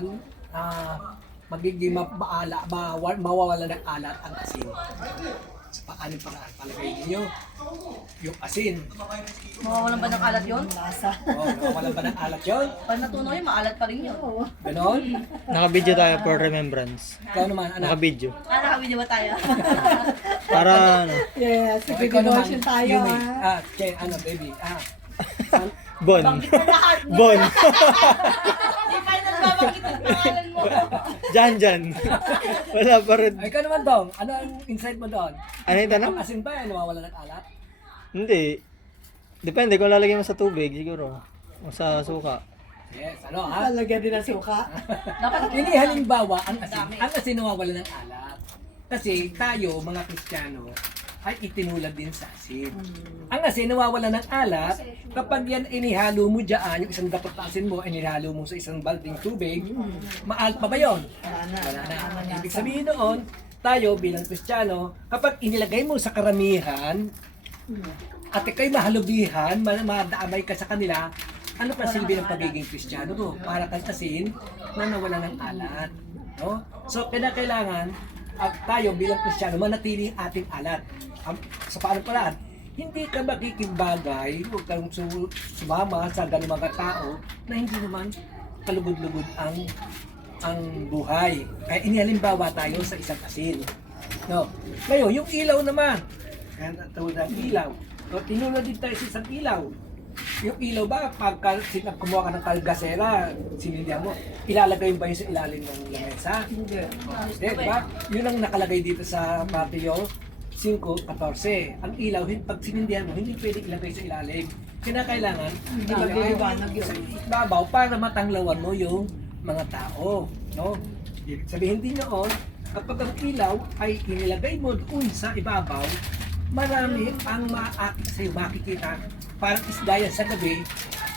naman, magiging mawawala ng alat ang asin. Sa paano paraan, palagay ninyo, yung asin. Mawawalan ba ng alat yun? Lasa. Mawawalan ba ng alat yun? Pag natunaw yun, maalat pa rin yun. Ganon? Naka-video tayo for remembrance. Ikaw naman, anak. Naka-video. Nakabili ba tayo? Para ano, Yes, O, baby lotion tayo Yumi. ha. Baby. Bon. Banggit mo lahat mo. Bon. Di pa yung nagbabanggit ang pangalan mo. Jan. Wala pa rin. Ay, ikaw naman, Dong. Ano ang insight mo doon? Ano yung tanong? Ang asin ba ay nawawala ng alat? Hindi. Depende kung lalagay mo sa tubig siguro. O sa suka. Yes, ano ha? Lalagyan din ng suka. Dapat Hindi halimbawa, ang asin nawawala ng alat. Kasi tayo, mga Kristiyano, ay itinulad din sa asin. Ang asin nawawala ng alat kapag yan inihalo mo dyan, yung isang dapat na asin mo, inihalo mo sa isang balding tubig, maalat pa ba yun? Wala na. Ibig sabihin noon, tayo bilang Kristiyano, kapag inilagay mo sa karamihan, at ikaw'y mahalubihan, madamay ka sa kanila, ano pa silbi ng pagiging Kristiyano mo? Para kang asin na nawala ng alat. No? So, kailangan at tayo bilang Kristiyano, manatili ang ating alat. Sa paano paraan? Hindi ka makikimbagay, huwag kang sumama sa ganung mga tao na hindi naman kalugod-lugod ang buhay. Kaya inihalimbawa tayo sa isang asin. No? Ngayon, yung ilaw naman, kaya tawag ng ilaw. So, tinulad din tayo sa isang ilaw. Yung ilaw ba, pagka kumuha ka ng kalgasera, sinindihan mo, ilalagay mo ba yun sa ilalim ng lamesa? Hindi. Diba? Yun ang nakalagay dito sa Mateo 5:14. Ang ilaw, pag sinindihan mo, hindi pwede ilagay sa ilalim. Kinakailangan, ilagay sa ibabaw para matanglawan mo yung mga tao. No? Ibig sabihin din noon, kapag ang ilaw ay inilagay mo doon sa ibabaw, marami ang makikita. Parang isda yan sa gabi,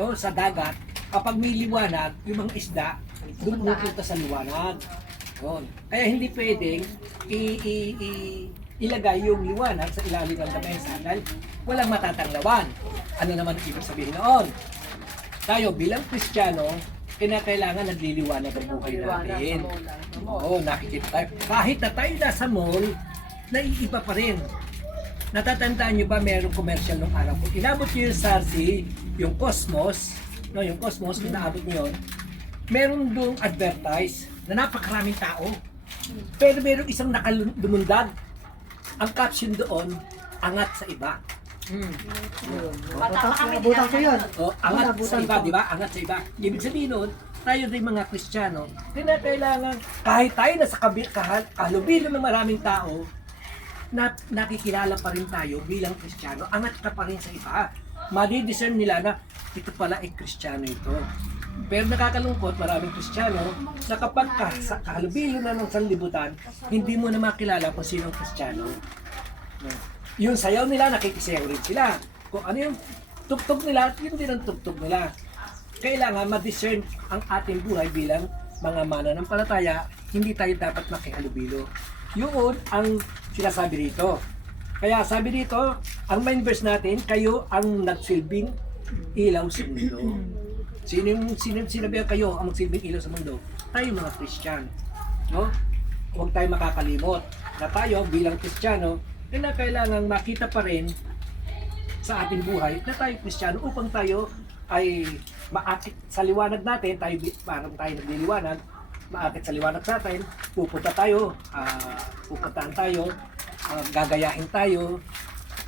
no, sa dagat. Kapag may liwanag, yung mga isda, doon pupunta sa liwanag. Yun. Kaya hindi pwedeng ilagay yung liwanag sa ilalim ng lamesa dahil walang matatanglawan. Ano naman ang ibig sabihin noon? Tayo bilang Kristiyano, kinakailangan nagliliwanag ang buhay natin. Oo, nakikita tayo. Kahit na tayo nasa mall, naiiba pa rin. Natatandaan nyo ba mayroong commercial nung araw po? Inabot nyo yung SARSI, yung Cosmos, no, yung Cosmos, kung naabot nyo yun, meron doong advertise na napakaraming tao. Pero meron isang nakalumundag. Ang caption doon, angat sa iba. Nabutan ko yun. O, angat sa iba, di ba? Angat sa iba. Ibig sabihin nun, tayo din mga Kristiyano, kailangan, kahit tayo nasa kahalubilo ng maraming tao, nakikilala pa rin tayo bilang Kristiyano, angat ka pa rin sa iba. Madi-discern nila na ito pala ay Kristiyano ito. Pero nakakalungkot, maraming Kristiyano na kapag sa kahalubilo na ng sanlibutan, hindi mo na makilala kung sino ang Kristiyano. Yung sayaw nila, nakikisayaw rin sila. Kung ano yung tugtog nila, yun din ang tugtog nila. Kailangan ma-discern ang ating buhay bilang mga mananampalataya, hindi tayo dapat makihalubilo. Yun ang sinasabi dito. Kaya sabi dito, ang main verse natin, kayo ang nagsilbing ilaw sa mundo. Sinabihan kayo ang magsilbing ilaw sa mundo? Tayo mga Kristiyano. No? Huwag tayo makakalimot na tayo bilang Kristiyano, kailangan makita pa rin sa ating buhay na tayo Kristiyano upang tayo ay maakit sa liwanag natin, parang tayo nagliliwanag, maakit sa liwanag sa atin, pupuntahan tayo, gagayahin tayo,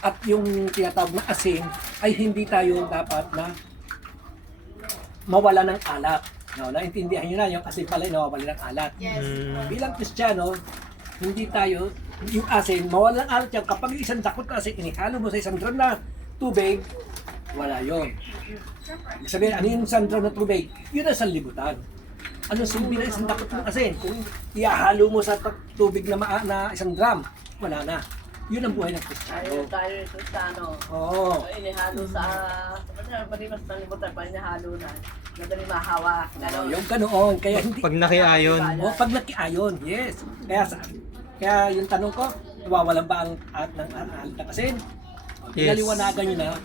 at yung tinatawag na asin ay hindi tayo dapat na mawala ng alat. No, naintindihan nyo na yung asin pala ay nawawala ng alat. Yes. Bilang Kristiyano, hindi tayo, yung asin, mawala ng alat yan. Kapag yung isang dakot na asin, inihalo mo sa isang drum na tubig, wala yun. Sabihin, ano yung isang drum na tubig? Yun ang sanlibutan. Ano silbi na isang dakot ng asin? Kung ihalo mo sa tubig na isang drum, wala na. Yun ang buhay ng Kristiyano. Tayo Kristiyano. Oo. Inihalo sa... Pag-imas ng libutan pa, inihalo na. Madali mahawa. Yung ganoon. Kaya hindi... Pag nakiayon. O, pag nakiayon, yes. Kaya yung tanong ko, nawawalan ba ang alat ng asin? Yes. Naliwanagan nyo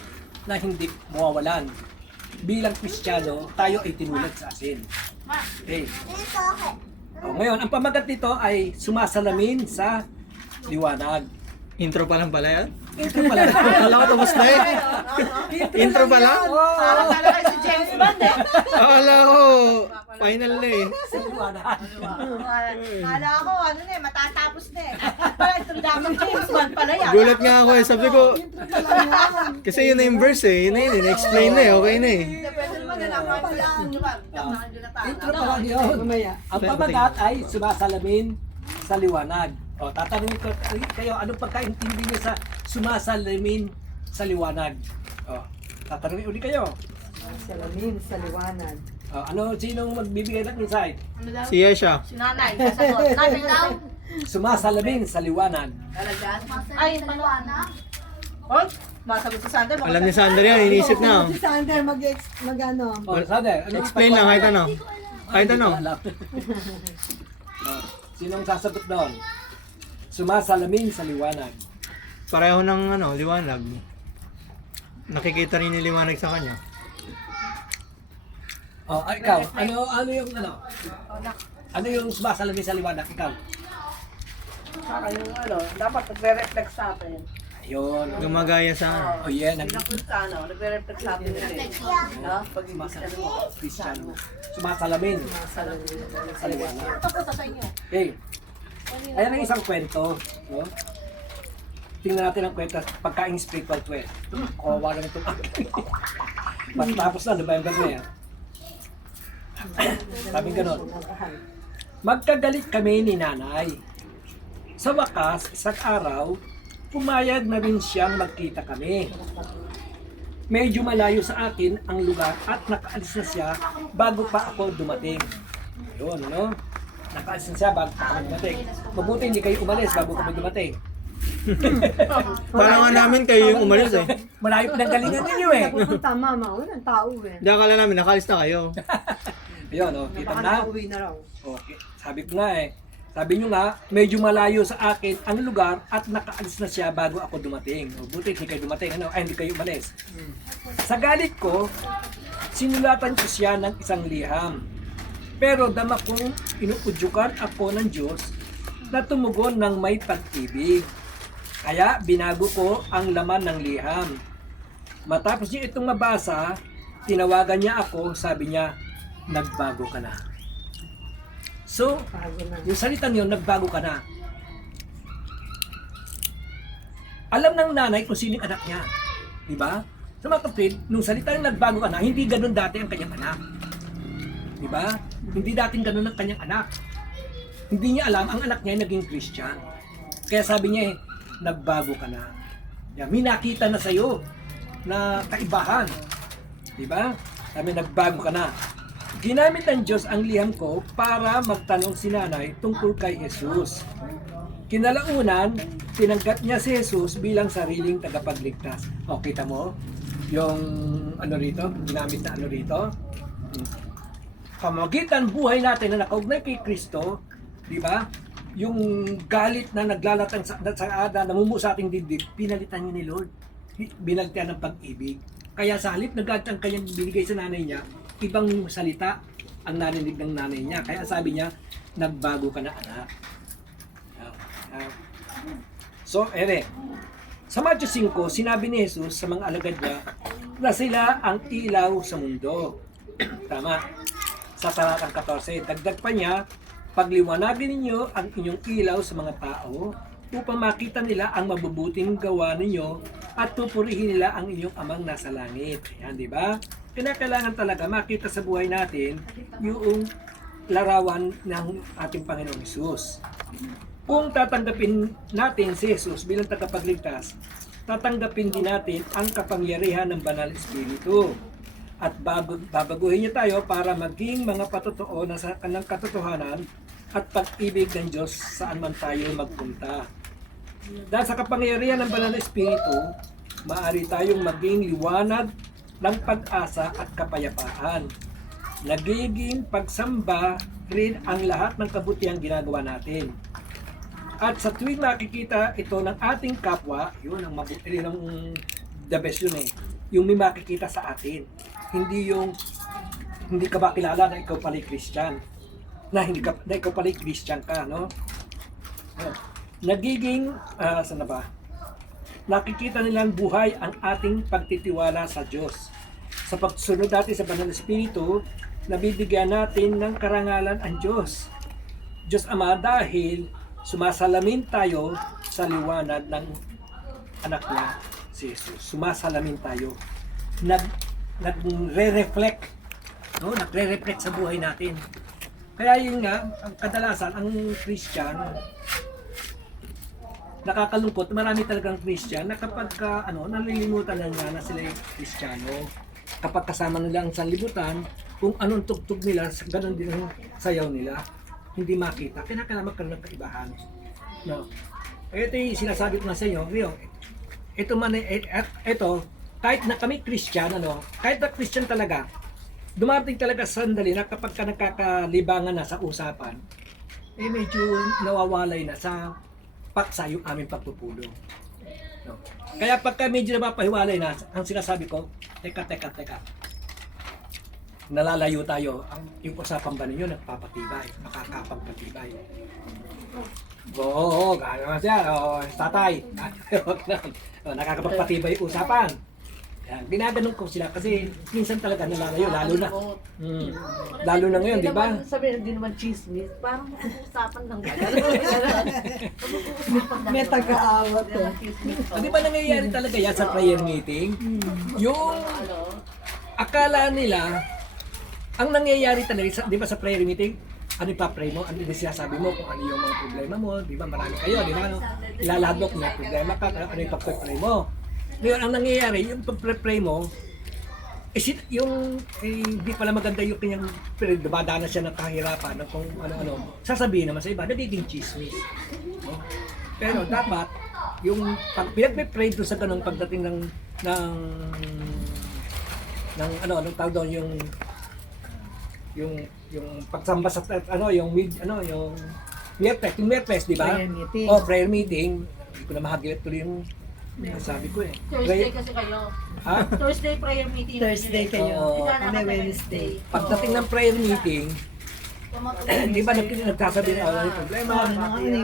na hindi mawawalan. Bilang Kristiyano, tayo ay tinulad sa asin. Okay. Ngayon, ang pamagat nito ay sumasalamin sa liwanag. Intro pa lang pala yan? Ito pala. Akala ko tapos na eh. Intro pa lang? Parang talaga si James Bond eh. Akala ko final na eh. Sa liwanag. Kala ko, ano na eh, matatapos na eh. Pala, ito dapat James Bond pala yan. Gulat nga ako eh. Sabi ko, kasi yun na yung verse eh. Yun na yun. In-explain na eh. Okay na eh. Pwede naman na naman. Intro pa lang yun. Mamaya. Ang pamagat ay sumasalamin sa liwanag. O, tatanungin ko kayo, anong pagkaintindi niyo sa sumasalamin sa liwanag? O, tatanungin ulit kayo. Salamin sa liwanag. O, sinong magbibigay ng insight? Si Yesha. Si nanay, sasagot. Nanay daw. Sumasalamin sa liwanag. Talaga? Ay, paliwanag. Hoy, masagot si Sander. Alam ni Sander yan. Iniisip na. Si Sander mag-ano. O, Sander, ano Explain lang. Kahit ano. Kahit ano. Sinong sasagot doon? Sumasalamin sa liwanag. Pareho ng ano, liwanag. Nakikita rin yung liwanag sa kanya. O, ikaw, ano yung ano? Ano yung sumasalamin sa liwanag? Ikaw? Saka yung ano, dapat nagre-reflect sa atin. Ayun. Gumagaya sa... O, yeah, Pinapun sa ano, nagre-reflect sa atin yun eh. No? Pag Sumasalamin mo. Kristiyano. Sumasalamin sa liwanag. Okay. Ayan ang isang kwento. No? Tingnan natin ang kwento. Pagkaing spiritual 12. Kawawa naman itong akin. Matapos na, di ba yung gano'n yan? Sabing gano'n. Magkagalit kami ni nanay. Sa wakas, isang araw, pumayag na rin siyang magkita kami. Medyo malayo sa akin ang lugar at nakaalis na siya bago pa ako dumating. Ayun, ano? Nakaalis na siya bago pa kami dumating. Mabuti hindi kayo umalis bago kami dumating. Parang nga namin kayo yung umalis eh. Malayo ng galingan ninyo eh. Pupunta mama, walang tao eh. Hindi akala namin, nakalis na kayo. Ayun, oh, kita Baka mo na. nakauwi na raw. Okay. Sabi ko nga eh. Sabi nyo nga, medyo malayo sa akin ang lugar at nakaalis na siya bago ako dumating. O, buti hindi kayo dumating, ano? Ay, hindi kayo umalis. Sa galit ko, sinulatan ko siya ng isang liham. Pero dama kong inuudyukan ako ng Diyos na tumugon ng may pag-ibig. Kaya binago ko ang laman ng liham. Matapos niya itong mabasa, tinawagan niya ako, sabi niya, nagbago ka na. So, Bago na. yung salitang yun, nagbago ka na. Alam ng nanay kung sino yung anak niya. Di ba? Sa mga kapatid, nung salitang nagbago ka na, hindi ganun dati ang kanyang anak. Di ba? Hindi dating ganun ang kanyang anak. Hindi niya alam, ang anak niya ay naging Christian. Kaya sabi niya nagbago ka na. Yan, may nakita na sa'yo na kaibahan. Di ba? Sabi, nagbago ka na. Ginamit ng Diyos ang liham ko para magtanong si nanay tungkol kay Jesus. Kinalaunan, tinanggap niya si Jesus bilang sariling tagapagligtas. O, kita mo? Yung ano rito, ginamit na ano rito. Pamagitan buhay natin na nakaugnay kay Kristo, di ba? Yung galit na naglalatang sa ada, namumuo sa ating dibdib, pinalitan niya ni Lord. Binagtian ng pag-ibig. Kaya sa halip na galit ang kanyang binigay sa nanay niya, ibang salita ang narinig ng nanay niya. Kaya sabi niya, nagbago ka na anak. So, sa Matthew 5, sinabi ni Jesus sa mga alagad niya na sila ang ilaw sa mundo. Tama. Sa talatang 14, dagdag pa niya, pagliwanagin ninyo ang inyong ilaw sa mga tao upang makita nila ang mabubuting gawa ninyo at pupurihin nila ang inyong amang nasa langit. Yan, di ba? Kailangan talaga makita sa buhay natin yung larawan ng ating Panginoong Hesus. Kung tatanggapin natin si Jesus bilang tagapagligtas, tatanggapin din natin ang kapangyarihan ng Banal Espiritu. At babaguhin niya tayo para maging mga patotoo ng katotohanan at pag-ibig ng Diyos saan man tayo magpunta. Dahil sa kapangyarihan ng Banal Espiritu, maaari tayong maging liwanag ng pag-asa at kapayapaan. Nagiging pagsamba rin ang lahat ng kabutihang ginagawa natin. At sa tuwing makikita ito ng ating kapwa, yun ang mabuti ng the best yun eh. Yung may makikita sa atin. Hindi yung Hindi ka ba kilala na ikaw pala Christian? Na ikaw pala Christian ka, no? Nagiging, saan na ba? Nakikita nilang buhay ang ating pagtitiwala sa Diyos. Sa pagsunod natin sa Banal na Espiritu, nabibigyan natin ng karangalan ang Diyos. Diyos Ama, dahil sumasalamin tayo sa liwanag ng anak niya, si Jesus. Sumasalamin tayo. Nagre-reflect. No? Nagre-reflect sa buhay natin. Kaya yun nga, ang kadalasan, ang Christian, nakakalungkot, marami talagang Christian na kapag nalilimutan na nga na sila yung Kristiyano. Kapag kasama nila ang sanlibutan, kung anong tugtog nila, ganun din ang sayaw nila. Hindi makita. Kailangan magkaroon ng kaibahan. No? Ito yung sinasabi ko na sa inyo, ito, kahit na kami Christian, kahit na Christian talaga, dumating talaga sandali na kapag ka nagkakalibangan na sa usapan, medyo nawawalay na sa paksa yung aming pagpupulong. No? Kaya pagka medyo napapahiwalay na, ang sinasabi ko, teka. Nalalayo tayo. Yung usapan ba ninyo nagpapatibay, makakapagpatibay. Oo, gano'n siya. Tatay. Nakakapagpatibay yung usapan. Yan, ginaganong ko sila kasi minsan talaga nalalayo, lalo na. Lalo na ngayon, di ba? Sabi, hindi naman chismis. Parang mag-uusapan lang. May taga-awat eh. Di ba nangyayari talaga yan sa prayer meeting? Yung akala nila, ang nangyayari talaga, di ba sa prayer meeting, ano ipapray mo, ano yung sinasabi mo, kung ano yung mga problema mo, di ba marami kayo, di ba? Ilalahad mo kung may problema ka, ano yung pag-pray mo. Ngayon, ang nangyayari, yung pag-pray mo, hindi pala maganda yung kanyang dumadaan na siya ng kahirapan, ng kung ano-ano, sasabihin naman sa iba, nagiging chismis. No? Pero dapat, yung pag pinag-pray doon sa ganung pagdating ng anong tawag doon, yung pagsamba sa yung Merpes, di ba? Prayer meeting. Prayer meeting. Hindi ko na mahagilap tuloy yung sabi ko eh. Thursday kasi kayo. Ha? Thursday prayer meeting. Thursday kayo. Oo. Kami Wednesday. Pagdating ng prayer meeting, di ba nagsasabi na yung problema?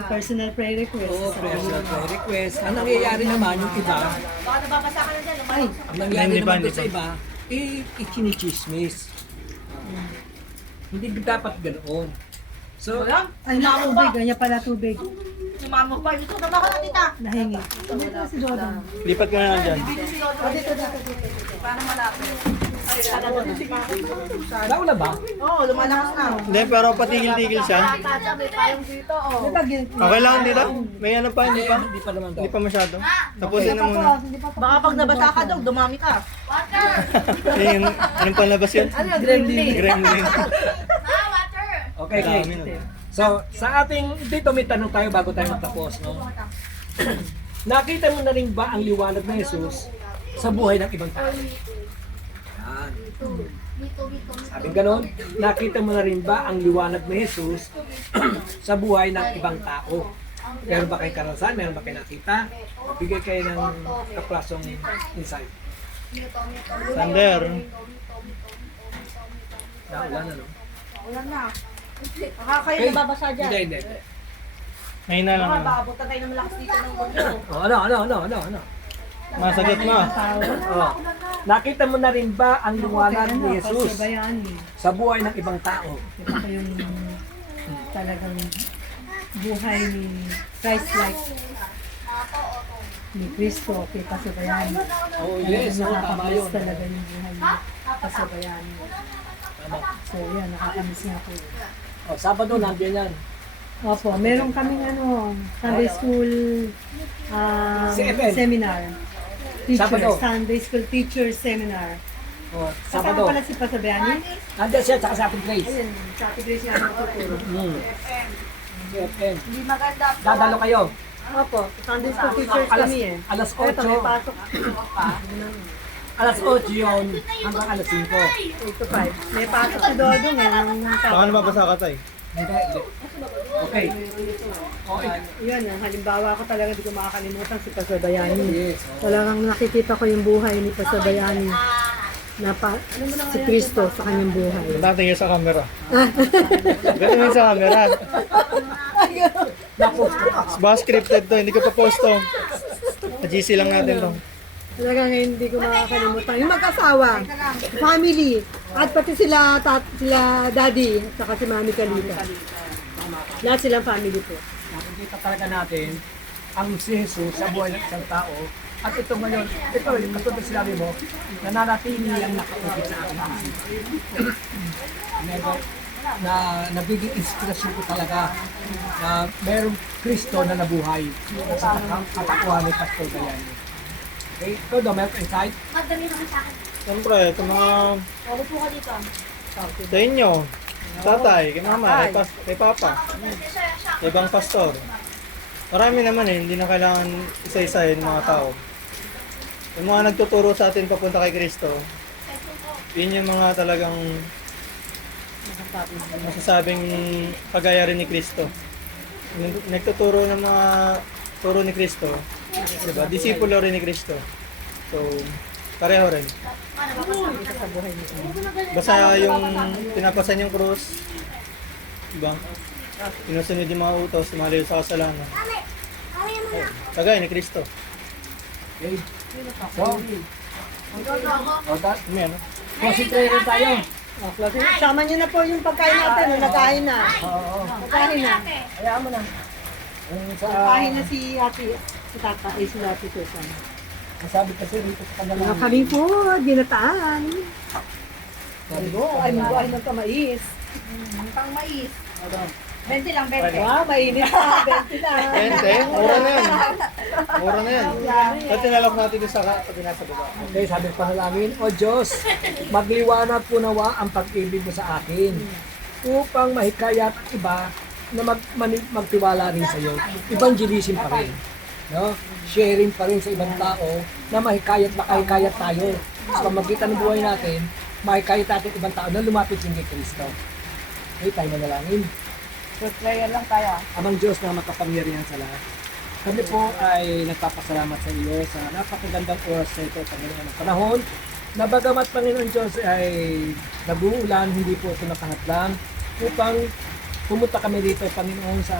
Personal prayer request. Personal prayer request. Ang nangyayari naman yung iba, Baka nababasa ka na dyan. ang nangyayari naman doon sa iba, ichinichismis. Hindi dapat ganoon. So, Ay, tubig. Ganyan pala tubig. Sumama pa. Ito, naman ka na, tita. Nahingi. Dito si Jordan. Lipat ka na lang dyan. Para malapit. nauna ba? Oo, lumalakas na. Hindi, pero patigil-tigil siya. May payong dito, oh. May bagay. Okay lang dito? May ano pa, hindi pa? Hindi pa naman daw. Hindi pa masyado. Tapusin na muna. Baka pag nabasa ka daw, dumami ka. Anong panlabas yun? Ano yung gremlin? Gremlin. Okay, Dami okay. nun. So, sa ating, dito may tanong tayo bago tayo magtapos, no? Nakita mo na rin ba ang liwanag ng Jesus sa buhay ng ibang tao? Yan. Sabing ganon, nakita mo na rin ba ang liwanag ng Jesus sa buhay ng ibang tao? Meron ba kayong karanasan? Meron ba kayong nakita? Bigay kayo ng kaplasong insight. Sander. Naulan na, no? Ulan na. Baka kayo nababasa dyan. Hindi. Mahina lang. Baka ano. baabutan tayo ng malakas dito ng mundo. Ano? Masagot mo. Oh. Nakita mo na rin ba ang liwanag ni Jesus Bayani. sa buhay ng ibang tao? Ito pa yung talagang buhay ni Christ-like ni Cristo kay Pasabayani. Oh, yes. Oh, tama yun. Talaga yung buhay ni Pasabayani. Tama. So yan, nakakamiss nga po. Oh, Sabado, nandiyan yan. Opo, meron kaming Sunday school CFN. seminar. Sabado. Sunday school teacher seminar. Oh, Kasama Sabado. pala si Pasabayani. Nandiyan siya sa Ating Grace. Ayun, sa Ate Grace nga natuturo. CFM. Hindi maganda. Dadalo kayo. Opo, Sunday school teachers kami eh. Alas Ito, may 8. pasok. Alas 8 yun hanggang alas 5. 8 to 5. May pasok si Dodong eh. Baka nababasa ka tayo. Hindi. Okay. Okay. Yan, ang halimbawa ko talaga di ko makakalimutan si Pasabayani. Yes. Talagang nakikita ko yung buhay ni Pasabayani. si Kristo sa kanyang buhay. Tatingin sa camera. Ganun sa camera. Ba scripted to, hindi ko pa post to. GC lang natin to. Talagang hindi ko makakalimutan. Yung mag-asawa, family, at pati sila daddy, at saka si Mami Kalita. Lahat silang family po. Nakikita talaga natin ang si Jesus sa buhay ng isang tao. At ito ngayon, ito yung katulad sinabi mo, nananatili ang nakaupit sa aking puso. Na nagiging inspirasyon ko talaga na merong Kristo na nabuhay sa katakuhan ni Pastor Gayani. Okay, ito daw, meron insight. Siyempre, ito mga Ako po ka dito. sa inyo, tatay, kay mama, kay papa, kay ibang pastor. Marami naman hindi na kailangan isa-isahin mga tao. Yung mga nagtuturo sa atin papunta kay Kristo, yun yung mga talagang masasabing kagaya rin ni Kristo. Nagtuturo ng mga turo ni Kristo, diba? Disipulo rin ni Kristo. So, pareho rin. Basta yung pinapasan yung krus, diba? Pinusunod yung mga utos, malayo sa kasalanan. Kagaya ni Kristo. Okay. So, Ano? concentrate rin tayo. Sama niyo na po yung pagkain natin, nakain na. Nakain na. Hayaan mo na. Yung sa, Nakain na si Ate, si Tata, si Ate Susan. sabi kasi rito sa Mga kanilang, kaming food, ginataan. Ay ng kamais. Pang mais. 20 lang, 20. Wow, mainit pa, 20 na. Ente, mura na yan. Mura na yan. At tinalak natin doon sa pag nasa baba. okay, sabi pa namin, O Diyos, magliwanag po nawa ang pag-ibig mo sa akin upang mahikayat ang iba na magtiwala rin sa iyo. Evangelism pa rin. No? Sharing pa rin sa ibang tao na makahikayat tayo. Sa pamagitan ng buhay natin, mahikayat natin ibang tao na lumapit sa kay Kristo. Okay, tayo manalangin. Prayer lang tayo. Amang Diyos na makapangyarihan sa lahat. Kami po ay nagpapasalamat sa iyo sa napakagandang oras na ito, Panginoon, ng panahon na bagamat Panginoon Diyos ay nag-uulan, hindi po ito nakahadlang upang pumunta kami dito, Panginoon, sa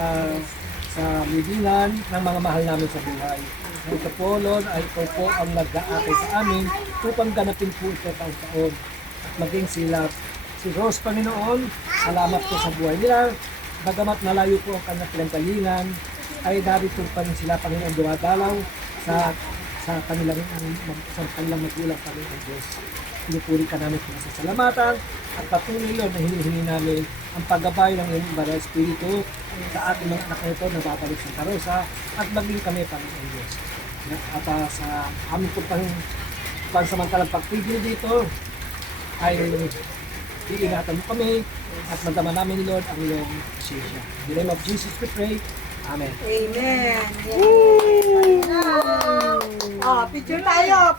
libingan ng mga mahal namin sa buhay. Ito po, Lord, ay ito po ang nag-aakay sa amin upang ganapin po ito taon-taon. At maging sila, si Rose, Panginoon, salamat po sa buhay nila. Bagamat malayo po ang kanyang pinanggalingan, ay darito pa rin sila, Panginoon, dumadalaw sa kanilang magulang, Panginoon Diyos. Pinupuri ka namin sa sasalamatan at patuloy, Lord, na hinihingi namin ang paggabay ng iyong Banal Espiritu sa ating mga anak nito na babalik sa karosa at maging kami, Panginoon Diyos. At sa aming po pansamantalang pagpigil dito ay iingatan mo kami at magdama namin ni Lord ang iyong pasensya. In the name of Jesus we pray. Amen. Amen. Picture tayo.